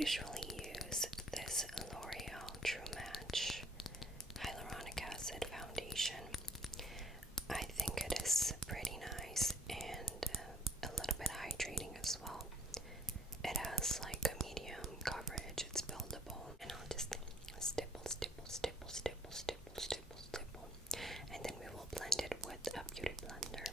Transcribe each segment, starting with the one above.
usually use this L'Oreal True Match Hyaluronic Acid Foundation. I think it is pretty nice and a little bit hydrating as well. It has like a medium coverage, it's buildable, and I'll just stipple, stipple, stipple, stipple, stipple, stipple, stipple, and then we will blend it with a beauty blender.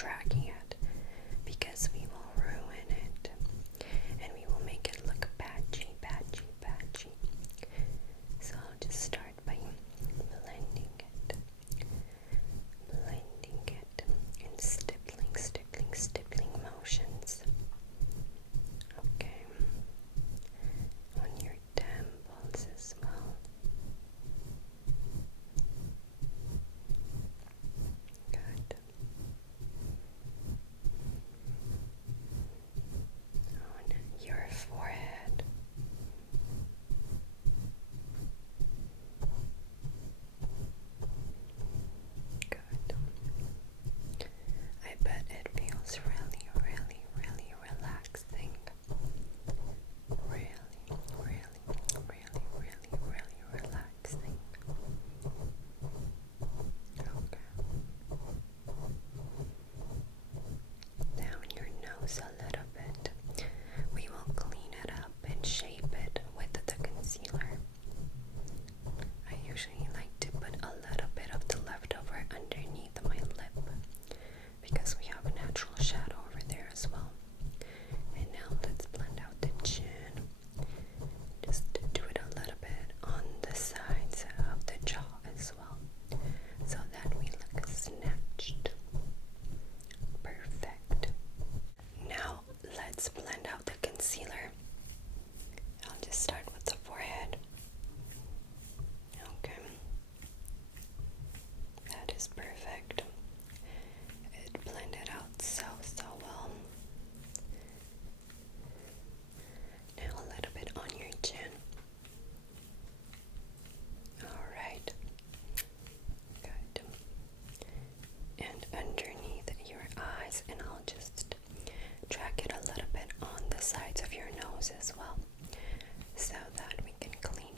tracking it because we will ruin it and we will make it look patchy. So I'll just start by blending it in stippling motions. Okay, on your temples as well. Good. On your forehead. Good. I bet it feels really relaxing. Really relaxing. Okay. Down your nose a little bit. We will clean it up and shape it with the concealer. I usually like to put a little bit of the leftover underneath my lip because we have a natural shadow over there as well. And now let's blend out the chin. Just do it a little bit on the sides of the jaw as well, so that we look snatched. Perfect. Now let's blend out the concealer. I'll just start with the forehead. Okay. That is perfect. It blended out so well. Now a little bit on your chin. Alright. Good. And underneath your eyes, and I'll just track it a little bit on the sides of your nose as well, so that we can clean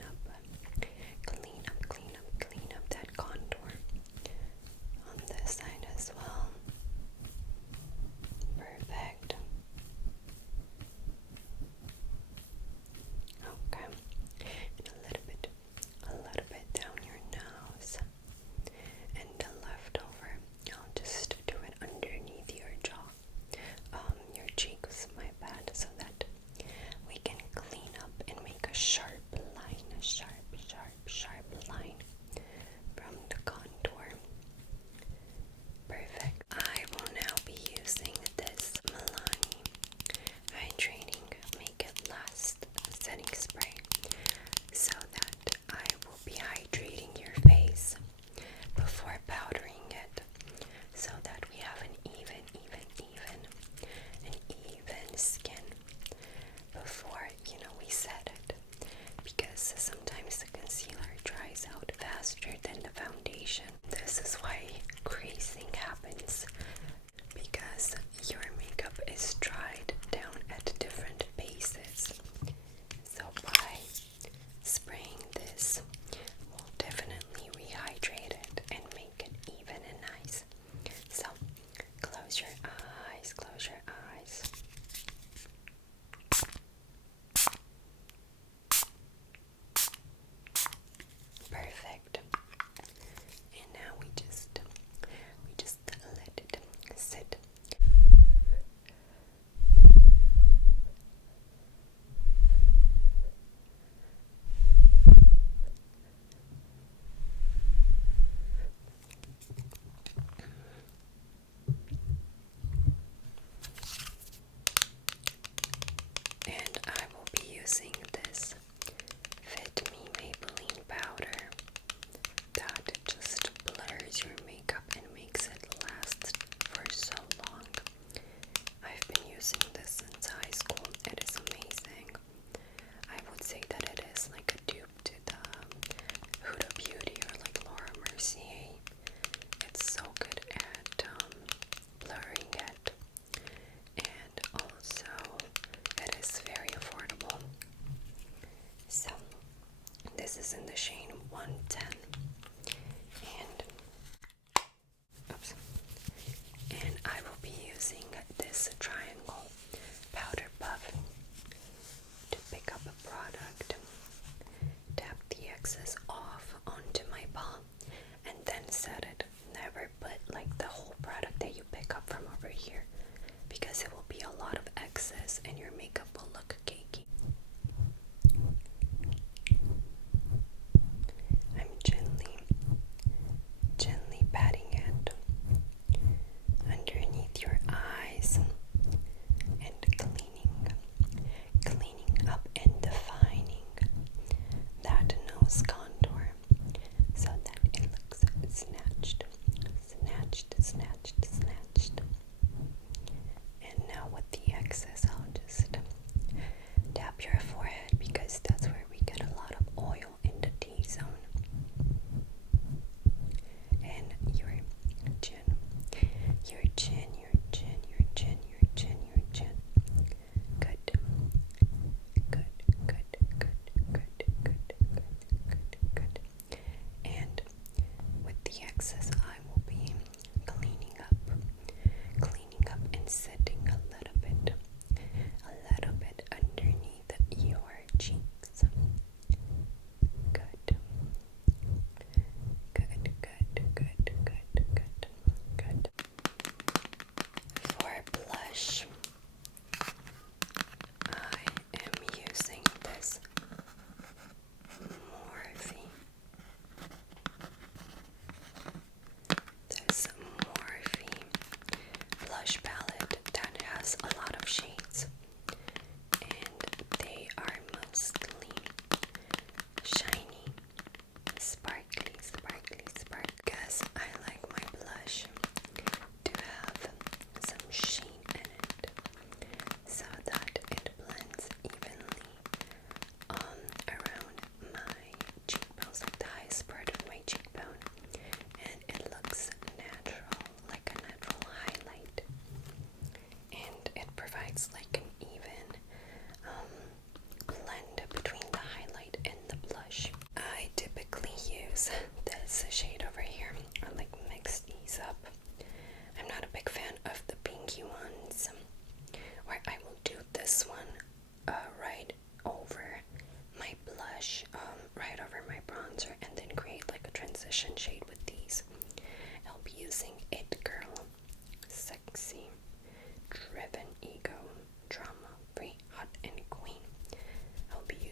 up that contour on this side as well. Perfect. Okay. And a little bit down your nose. And the leftover, I'll just do it underneath your jaw. Your cheeks, my bad, so that we can clean up and make a sharp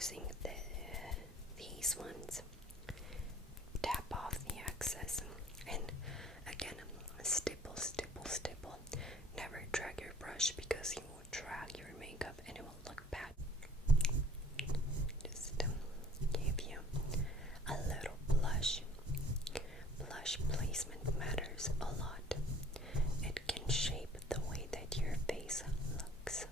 using these ones. Tap off the excess, and again, stipple, stipple, stipple. Never drag your brush because you will drag your makeup and it will look bad. Just give you a little blush. Blush placement matters a lot. It can shape the way that your face looks.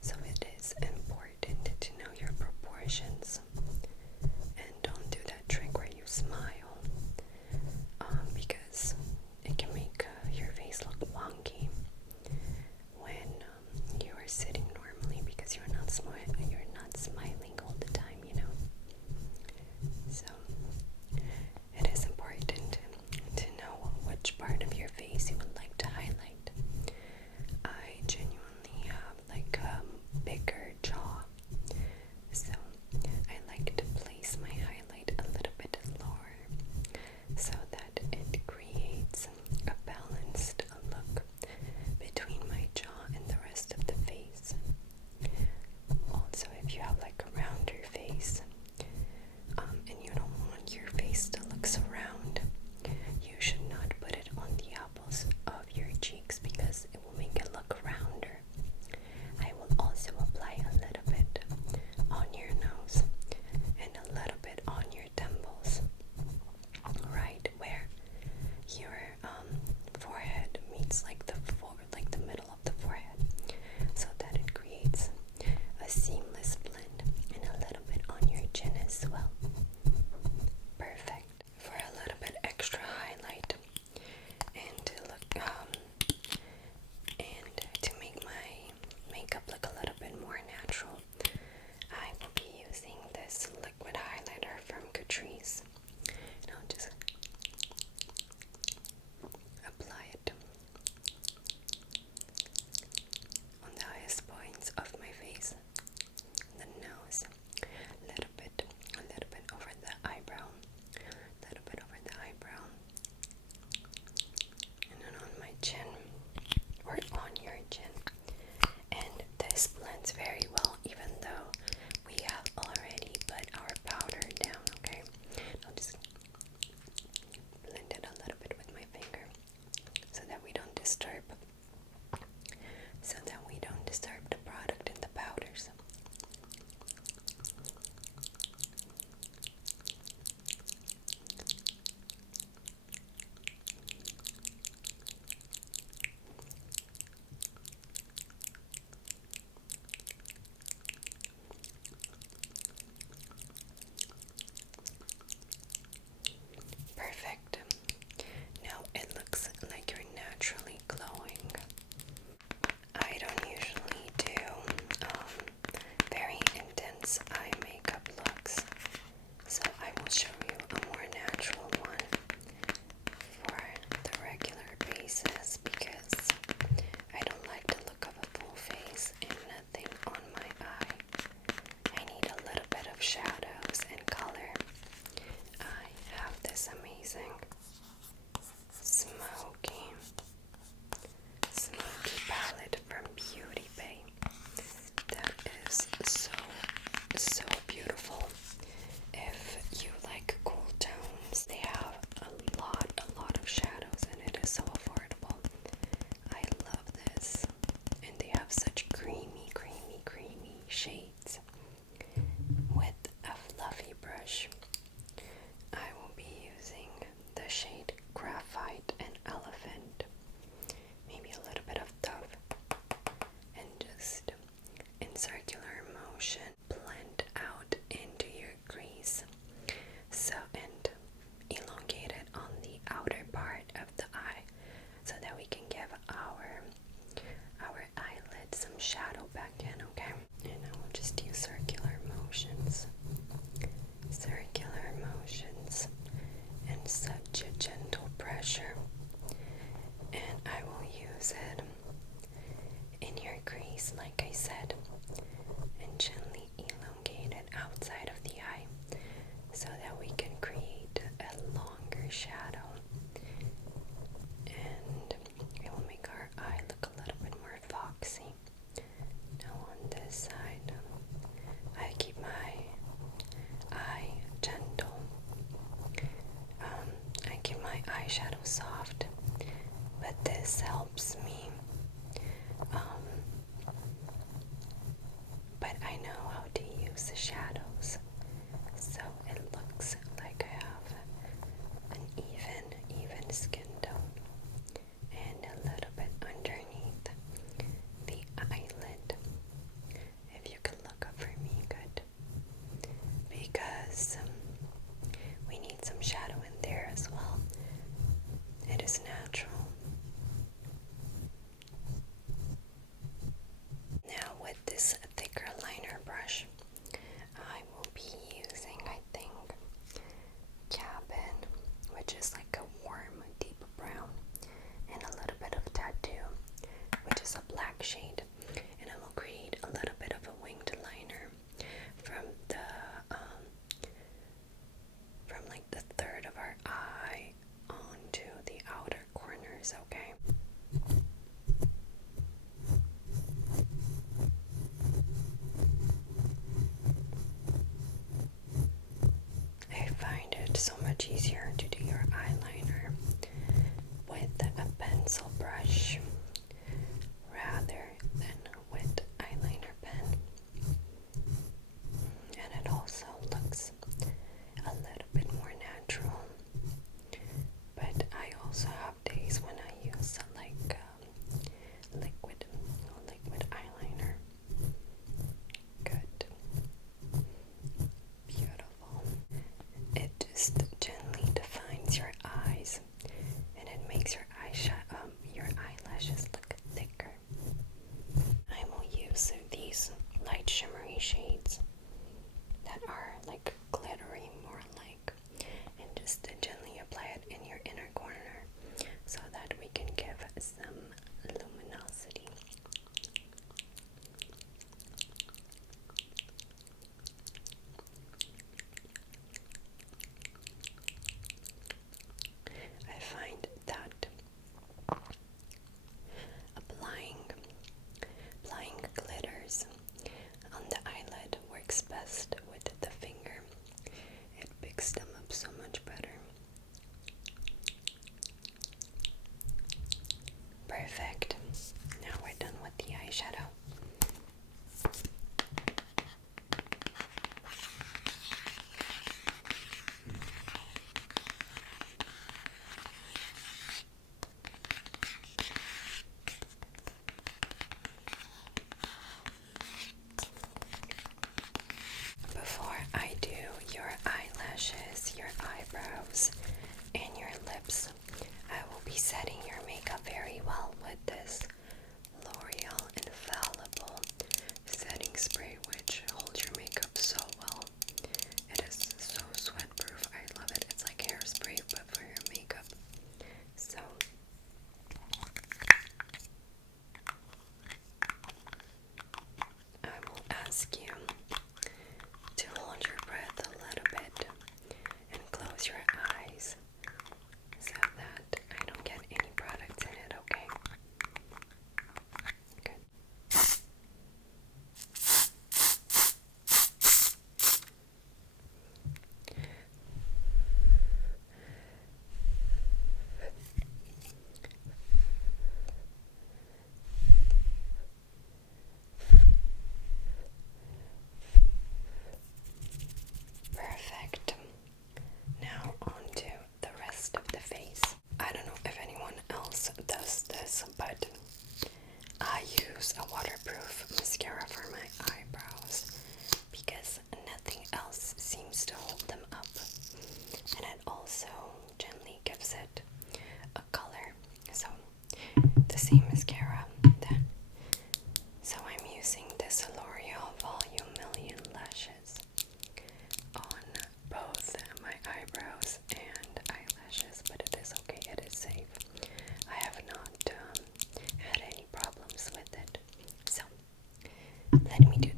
So it is important to know your proportions. And don't do that trick where you smile, because it can make your face look wonky when you are sitting normally, because you're not smiling all the time, you know. So it is important to know which part of your face you would like to highlight. I genuinely have like a bigger jaw, so I like to place my highlight a little bit lower so that it creates a balanced look between my jaw and the rest of the face. Also, if you have like a rounder face, and you don't want your face to look so round, you should not put it on the apples of your cheeks because it will make it look rounder. I will also apply a little bit on your nose and a little bit on your temples, right where your forehead meets like the middle of the forehead, so that it creates a seamless blend, and a little bit on your chin as well. Perfect. For a little bit extra highlight and to look and to make my makeup look a little bit more natural, I will be using this liquid highlighter from Catrice. And I'll just apply it on the highest points of my face, the nose, a little bit over the eyebrow, a little bit over the eyebrow, and then on my chin, or on your chin. And this blends very well, even though we have already put our powder down, okay? I'll just blend it a little bit with my finger so that we don't disturb the product in the powders. Perfect. Now it looks like you're naturally glowing. I don't usually do very intense eye makeup looks, so I will show you a more natural one for the regular basis, because I don't like the look of a full face and nothing on my eye. I need a little bit of shadows and color. I have this amazing smoky palette from Beauty Bay that is so beautiful. If you like cool tones, they have a lot of shadows, and it is so affordable. I love this, and they have such creamy shades. With a fluffy brush, I will be using the shade Graphite and Elephant, maybe a little bit of Dove, and just in circular motion blend out into your crease, so, and elongate it on the outer part of the eye so that we can give our eyelid some shadow back in, okay? And I will just use circular motions, and such a gentle pressure, and I will use it in your crease, like I said, and gently elongate it outside of the eye so that we can create a longer shadow, and it will make our eye look a little bit more foxy. Now on this side, I keep my this thicker liner brush, I will be using, I think, Cabin, which is like a warm, deep brown, and a little bit of Tattoo, which is a black shade, and I will create a little bit of a winged liner from like the third of our eye onto the outer corners, okay? I find it so much easier to do your eyeliner with a pencil brush rather than with eyeliner pen, and it also looks a little bit more natural. But I also have days when I use like liquid eyeliner. Good. Beautiful. It just gently defines your eyes, and it makes your your eyelashes look thicker. I will use these light shimmery shades that are like glittery, more like, and just gently apply it in your inner corner so that we can give some luminosity. I find that applying glitters on the eyelid works best with the finger. It picks them up so much better. Perfect. Now we're done with the eyeshadow. Before I do your eyelashes, your eyebrows, and your lips, I will be setting your makeup very well with this L'Oreal Infallible setting spray, which holds your makeup so well. It is so sweat proof. I love it. It's like hairspray but for your makeup. So I will ask you to hold your breath a little bit and close your eyes so that I don't get any products in it, okay? Good. Perfect. Now on to the rest of the face. I don't know if anyone else does this, but I use a waterproof mascara for my eyebrows because nothing else seems to hold them up, and it also gently gives it a color. So the same mascara. So I'm using this L'Oreal Volume Million Lashes on both my eyebrows and eyelashes, but it is okay, it is safe. I have not had any problems with it. So let me do